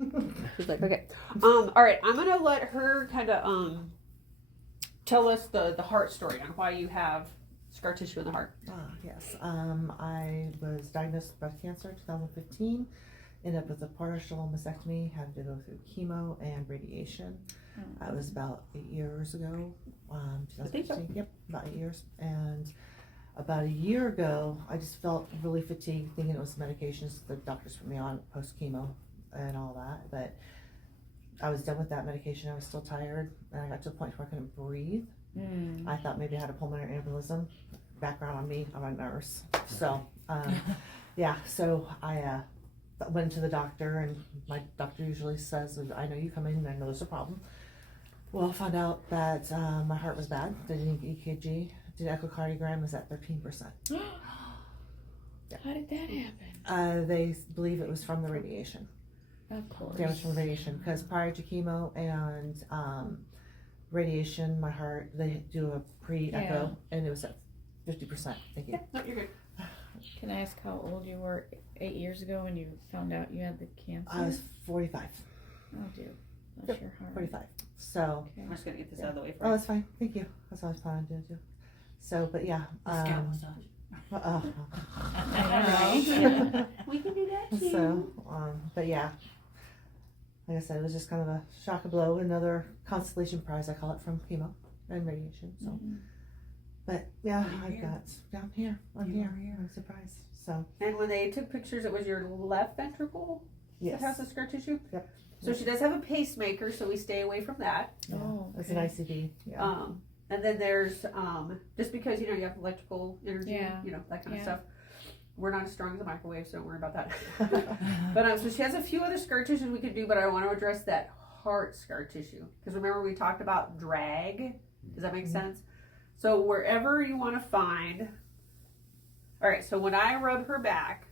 She's like, okay. All right, I'm gonna let her kind of tell us the heart story on why you have scar tissue in the heart. Yes. I was diagnosed with breast cancer in 2015. Ended up with a partial mastectomy. Had to go through chemo and radiation. That was about 8 years ago. I think so. 2015. Yep, about 8 years. And about a year ago, I just felt really fatigued, thinking it was medications the doctors put me on post chemo and all that. But I was done with that medication. I was still tired, and I got to a point where I couldn't breathe. I thought maybe I had a pulmonary embolism. Background on me, I'm a nurse. So, yeah, so I went to the doctor, and my doctor usually says, I know you come in and I know there's a problem. Well, I found out that my heart was bad. Did an EKG, did echocardiogram, was at 13%. How did that happen? They believe it was from the radiation. Of course. Damage from radiation, because prior to chemo and radiation, my heart, they do a pre-echo, and it was at 50%. Thank you. No, you're good. Can I ask how old you were 8 years ago when you found out you had the cancer? I was 45. Oh, dear. Bless your heart. 45. So. I'm just gonna get this out of the way for Oh, you. that's fine. Thank you. That's what I was planning to do. So, but yeah. Scalp massage. We can do that too. So, but yeah. Like I said, it was just kind of a shock and blow. Another constellation prize, I call it, from chemo and radiation. So, but yeah, You're I've here. got down here. I'm You here. are here. I'm surprised. So, And when they took pictures, it was your left ventricle yes. that has the scar tissue? Yep. So she does have a pacemaker, so we stay away from that. Yeah. Oh, It's an okay. ICD. Yeah. And then there's, just because, you know, you have electrical energy, Yeah. you know, that kind of Yeah. stuff. We're not as strong as a microwave, so don't worry about that. But so she has a few other scar tissues we could do, but I want to address that heart scar tissue. Because remember we talked about drag? Does that make sense? So wherever you want to find, all right, so when I rub her back,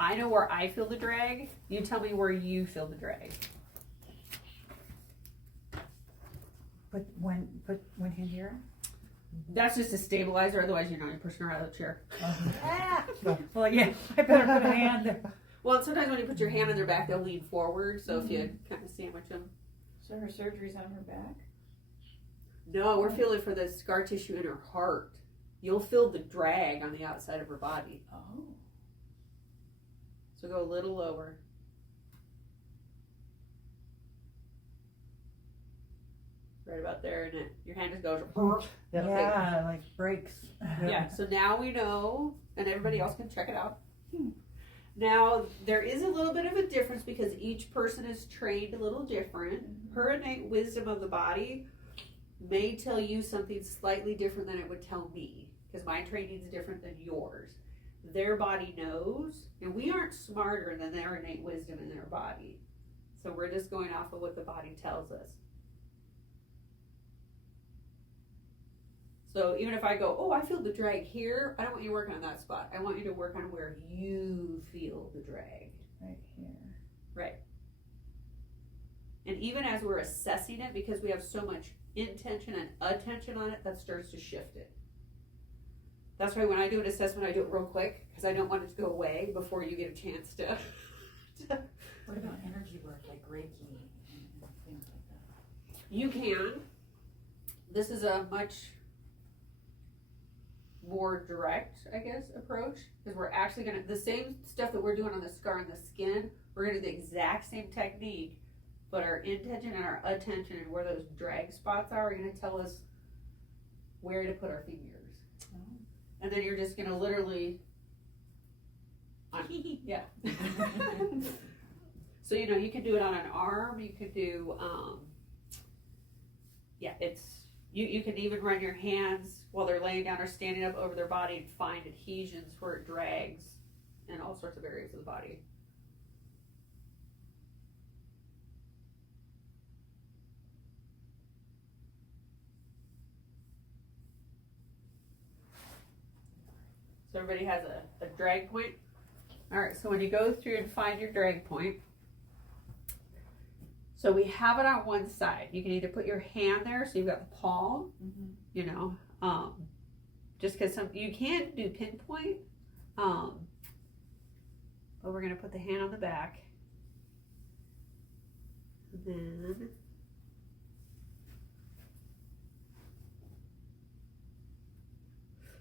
I know where I feel the drag. You tell me where you feel the drag. Put one hand here. That's just a stabilizer, otherwise, you know, you're pushing her out of the chair. Well, yeah, I better put a hand there. Well, sometimes when you put your hand on their back, they'll lean forward. So if you kind of sandwich them. So her surgery's on her back? No, we're feeling for the scar tissue in her heart. You'll feel the drag on the outside of her body. Oh. So go a little lower. Right about there, and your hand just goes. Yep. Yeah, like breaks. Yeah, so now we know, and everybody else can check it out. Now, there is a little bit of a difference because each person is trained a little different. Her innate wisdom of the body may tell you something slightly different than it would tell me because my training is different than yours. Their body knows, and we aren't smarter than their innate wisdom in their body. So we're just going off of what the body tells us. So even if I go, oh, I feel the drag here, I don't want you working on that spot. I want you to work on where you feel the drag. Right here. Right. And even as we're assessing it, because we have so much intention and attention on it, that starts to shift it. That's why when I do an assessment, I do it real quick, because I don't want it to go away before you get a chance to. What about energy work, like Reiki and things like that? You can. This is a much more direct, I guess, approach, because we're actually gonna, the same stuff that we're doing on the scar and the skin, we're gonna do the exact same technique, but our intention and our attention and where those drag spots are gonna tell us where to put our fingers. Oh. And then you're just gonna literally, yeah. So, you know, you could do it on an arm, you could do, yeah, it's, you can even run your hands while they're laying down or standing up over their body and find adhesions where it drags in all sorts of areas of the body. So everybody has a drag point. All right, so when you go through and find your drag point, so we have it on one side. You can either put your hand there, so you've got the palm, you know, just because you can do pinpoint, But we're going to put the hand on the back. And then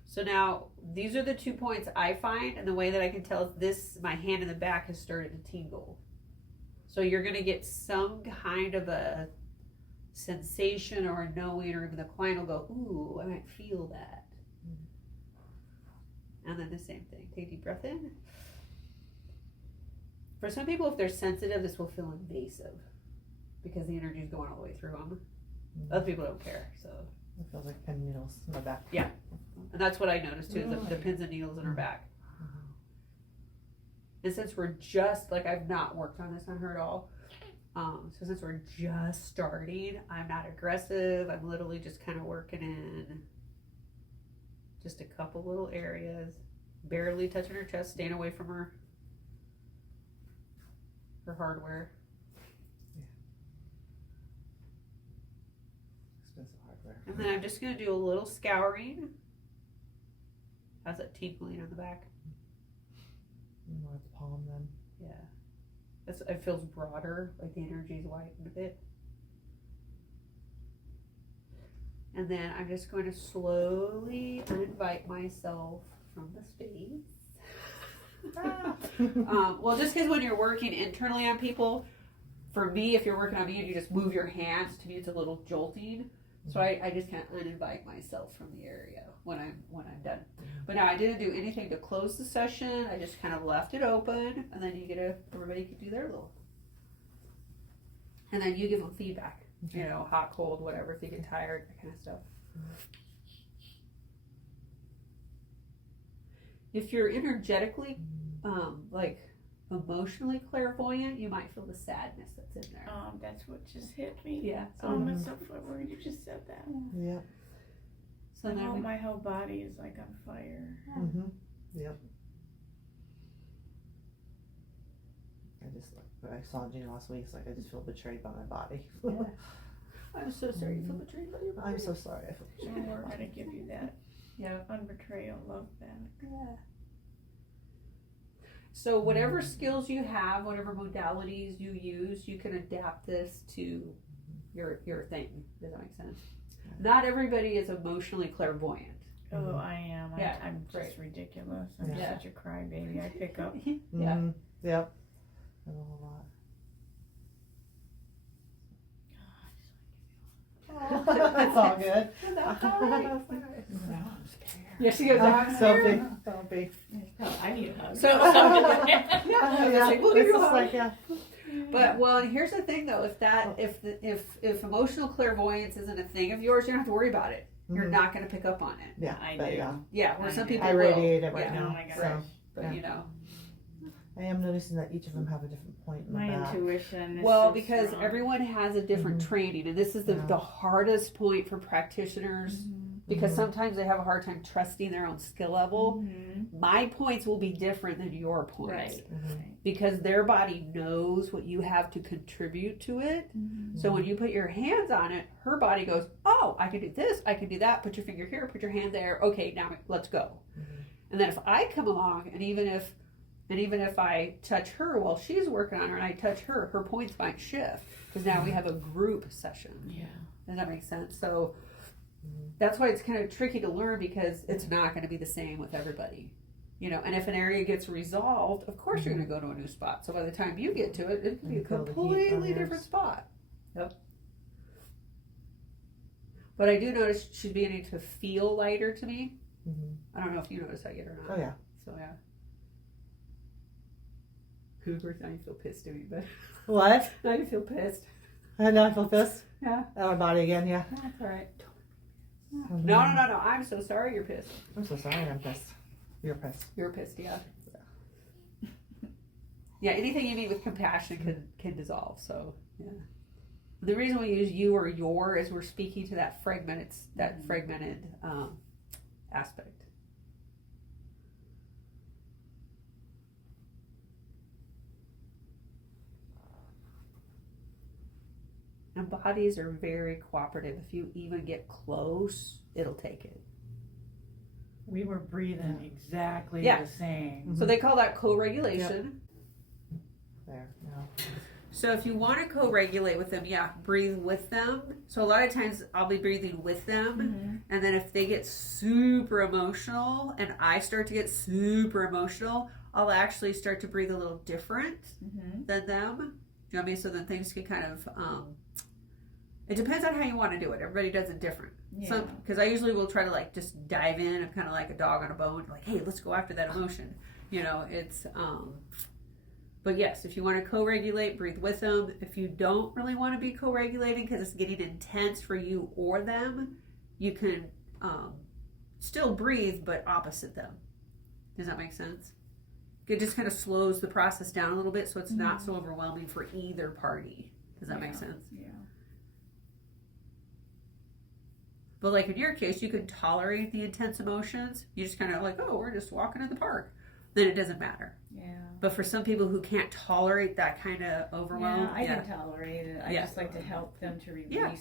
so now these are the 2 points I find, and the way that I can tell is this, my hand in the back has started to tingle. So you're going to get some kind of a sensation or a knowing, or even the client will go, ooh, I might feel that. And then the same thing. Take a deep breath in. For some people, if they're sensitive, this will feel invasive because the energy is going all the way through them. Other people don't care. So, It feels like pin needles in my back. and that's what I noticed too, the pins and needles in her back. And since we're just, like, I've not worked on this on her at all, so since we're just starting, I'm not aggressive. I'm literally just kind of working in just a couple little areas, barely touching her chest, staying away from her hardware. Expensive hardware. And then I'm just going to do a little scouring. How's that tingling on the back? More at the palm then. Yeah. It feels broader, like the energy's widened a bit. And then I'm just going to slowly uninvite myself from the space. Well, just because when you're working internally on people, for me, if you're working on me and you just move your hands, to me it's a little jolting. So I just kind of uninvite myself from the area when I'm done. But now I didn't do anything to close the session. I just kind of left it open, and then everybody could do their little. And then you give them feedback. Okay. You know, hot, cold, whatever. If they get tired, that kind of stuff. If you're energetically, like emotionally clairvoyant, you might feel the sadness that's in there. That's what just hit me. Yeah. I'm so when you just said that. Yep. So then My whole body is like on fire. Yep. I just, like, I saw Gina last week. It's like I just feel betrayed by my body. I'm so sorry you feel betrayed by your body. I'm so sorry. I feel betrayed. And we're gonna give you that Yeah. unbetrayal love back. Yeah. So whatever skills you have, whatever modalities you use, you can adapt this to your thing. Does that make sense? Not everybody is emotionally clairvoyant. Oh, I am. Yeah, I'm just right. ridiculous. I'm Yeah. such a crybaby. I pick up. Yeah. Mhm. Yep. I know a lot. It's all good. That's all right. Now I'm scared. Yeah, she goes, I'm Sophie. scared. Sophie. Oh, I need a hug. So, Yeah, we'll give it's you a just hug. like, yeah. But well, here's the thing though: if emotional clairvoyance isn't a thing of yours, you don't have to worry about it. You're Mhm. not going to pick up on it. Yeah, I but do. yeah. Yeah, where I some do. people I will. radiate it right Yeah. now. Oh my gosh. So But Yeah. you know, I am noticing that each of them have a different point in the My back. intuition is well, so because strong. everyone has a different Mhm. training, and this is the Yeah. hardest point for practitioners because Mhm. sometimes they have a hard time trusting their own skill level. Mhm. My points will be different than your points. Right. Mhm. Because their body knows what you have to contribute to it. Mhm. So when you put your hands on it, her body goes, oh, I can do this, I can do that. Put your finger here, put your hand there. Okay, now let's go. Mhm. And then if I come along, and even if I touch her while she's working on her, and I touch her, her points might shift because now we have a group session. Yeah. Does that make sense? So Mhm. that's why it's kind of tricky to learn because it's not going to be the same with everybody. You know, and if an area gets resolved, of course you're going to go to a new spot. So by the time you get to it, it can be a You feel the heat completely on yours. different spot. Yep. But I do notice she's beginning to feel lighter to me. Mhm. I don't know if you notice that yet or not. Oh yeah. So yeah. Cougars, now you feel pissed to me, but What? now you feel pissed. I know I feel this. Yeah. Out of my body again. Yeah. That's all right. Mhm. No. I'm so sorry you're pissed. I'm so sorry. I'm pissed. You're pissed. You're pissed, yeah. Yeah, anything you meet with compassion can dissolve. So yeah. The reason we use you or your is we're speaking to that fragmented aspect. And bodies are very cooperative. If you even get close, it'll take it. We were breathing exactly Yeah. the same. Mhm. So they call that co-regulation. there, no. So if you want to co-regulate with them, yeah, breathe with them. So a lot of times I'll be breathing with them, Mm-hmm. and then if they get super emotional and I start to get super emotional, I'll actually start to breathe a little different Mm-hmm. than them. Do you know what I mean? So then things can kind of, it depends on how you want to do it. Everybody does it different. Yeah. Because I usually will try to like just dive in. I'm kind of like a dog on a bone. Like, hey, let's go after that emotion. You know, it's, but yes, if you want to co-regulate, breathe with them. If you don't really want to be co-regulating because it's getting intense for you or them, you can still breathe, but opposite them. Does that make sense? It just kind of slows the process down a little bit so it's not so overwhelming for either party. Does that make sense? Yeah. But like in your case, you can tolerate the intense emotions. You just kind of like, oh, we're just walking in the park. Then it doesn't matter. Yeah. But for some people who can't tolerate that kind of overwhelm, I can tolerate it. I Yeah. just like to help them to release Yeah.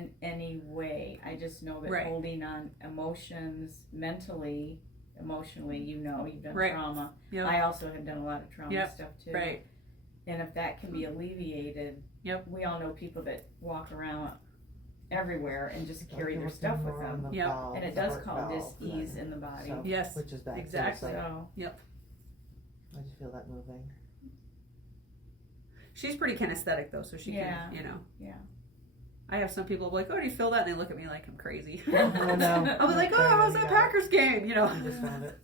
in any way. I just know that Right. holding on emotions emotionally, you've done Right. trauma. Yep. I also have done a lot of trauma Yep. stuff too. Right. And if that can be alleviated, Yep. we all know people that walk around everywhere and just carry their Working stuff with more on them. the Yep. valve, And it the does heart cause valve, dis-ease in the body. So, Yes. which is bad. too, Exactly. so So, I just feel that moving. She's pretty kinesthetic though, so she Yeah. can, you know. Yeah. I have some people like, oh, do you feel that? And they look at me like I'm crazy. Oh, no. I'll be like, oh, Okay, how's you that got it. Packers game? You know. I just found it.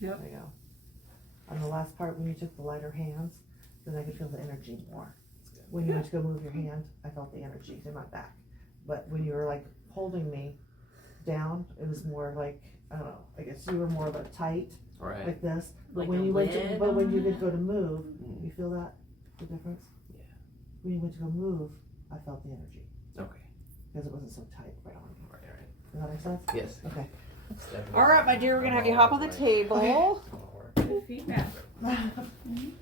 Yep. There you go. On the last part, when you took the lighter hands, then I could feel the energy more. When you went to go move your hand, I felt the energy in my back. But when you were like holding me down, it was more like, I don't know, I guess you were more like tight, Right. like this. But Like when a you went to, lid but when on you it? did go to move, Mm. you feel that, the difference? Yeah. When you went to go move, I felt the energy, Okay. because it wasn't so tight right on me. Right, right. Does that make sense? Yes. Okay. It's definitely- All right, my dear, we're gonna have you hop on the table. Good feedback. Okay.